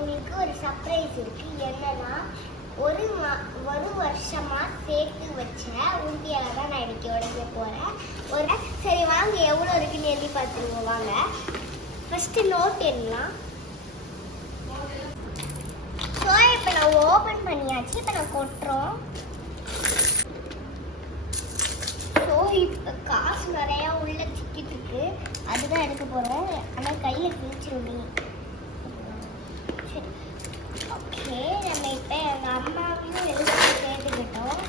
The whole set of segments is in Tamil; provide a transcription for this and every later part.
உங்களுக்கு ஒரு சர்ப்ரைஸ் இருக்கு. என்னன்னா ஒரு வருஷமா சேர்த்து வச்ச உண்டியால தான் நான் இன்னைக்கு உடைக்க போறேன். சரி வாங்க எவ்வளோ இருக்குன்னு எழுதி பார்த்துருவோம் வாங்க. ஃபர்ஸ்ட் நோட் எண்ணலாம். ஸோ இப்போ நான் ஓப்பன் பண்ணியாச்சு. இப்போ நான் கொட்டுறோம். ஸோ இப்போ காசு நிறையா உள்ள சிக்கிட்டு இருக்கு. அதுதான் எடுக்க போகிறோம். ஆனால் கையில் கிழிச்சிருமே. சரி ஓகே, நம்ம இப்போ எங்கள் அம்மாவையும் எழுதி கேட்டுக்கிட்டோம்.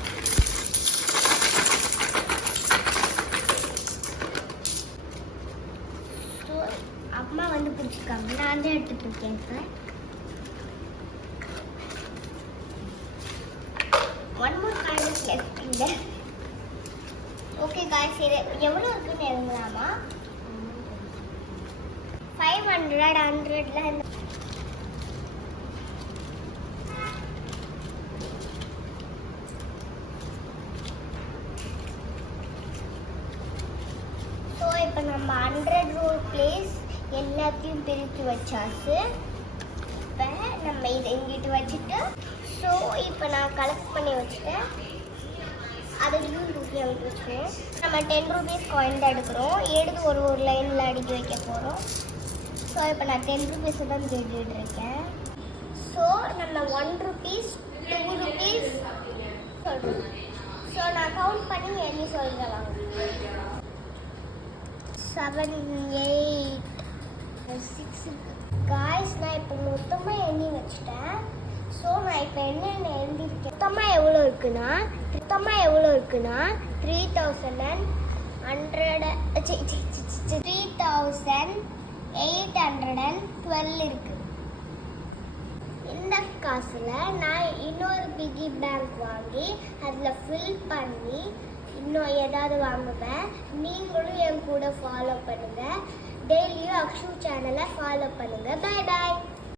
ஸோ அம்மா வந்து பிடிச்சிருக்காங்க, நான் தான் எடுத்துகிட்டு இருக்கேன். இப்போ one more card is left in there. Okay guys, இது எவ்வளோ இருக்குன்னு எழுதலாமா? 500 100ல ஸோ இப்போ நம்ம 100 ரூபீஸ் எல்லாத்தையும் பிரித்து வச்சாச்சு. இப்போ நம்ம இதை இங்கிட்டு வச்சுட்டு ஸோ இப்போ நான் கலெக்ட் பண்ணி வச்சுட்டேன். அதை ரூபி அமைத்து வச்சுக்கோம். நம்ம 10 ரூபீஸ் காயின் தான் எடுக்கிறோம். ஒரு லைனில் அடுக்கி வைக்க போகிறோம். ஸோ இப்போ நான் 10 ரூபீஸை தான் தேடிட்டு இருக்கேன். ஸோ நம்ம 1 ரூபீஸ் 2 ரூபீஸ் சொல்கிறோம். ஸோ நான் கவுண்ட் பண்ணி எண்ணி சொல்லலாம். 7 8 6 காய்ஸ் நான் இப்போ மொத்தமாக எண்ணி வச்சுட்டேன். ஸோ நான் இப்போ என்னென்ன எழுதியிருக்கேன். மொத்தமாக எவ்வளோ இருக்குன்னா 3812 இருக்கு. இந்த காசில் நான் இன்னொரு பிகி பேங்க் வாங்கி அதில் ஃபில் பண்ணி இன்னும் ஏதாவது வாங்குவேன். நீங்களும் என் கூட ஃபாலோ பண்ணுங்கள். டெய்லியும் அக்ஷு சேனலை ஃபாலோ பண்ணுங்கள். பாய் பாய்.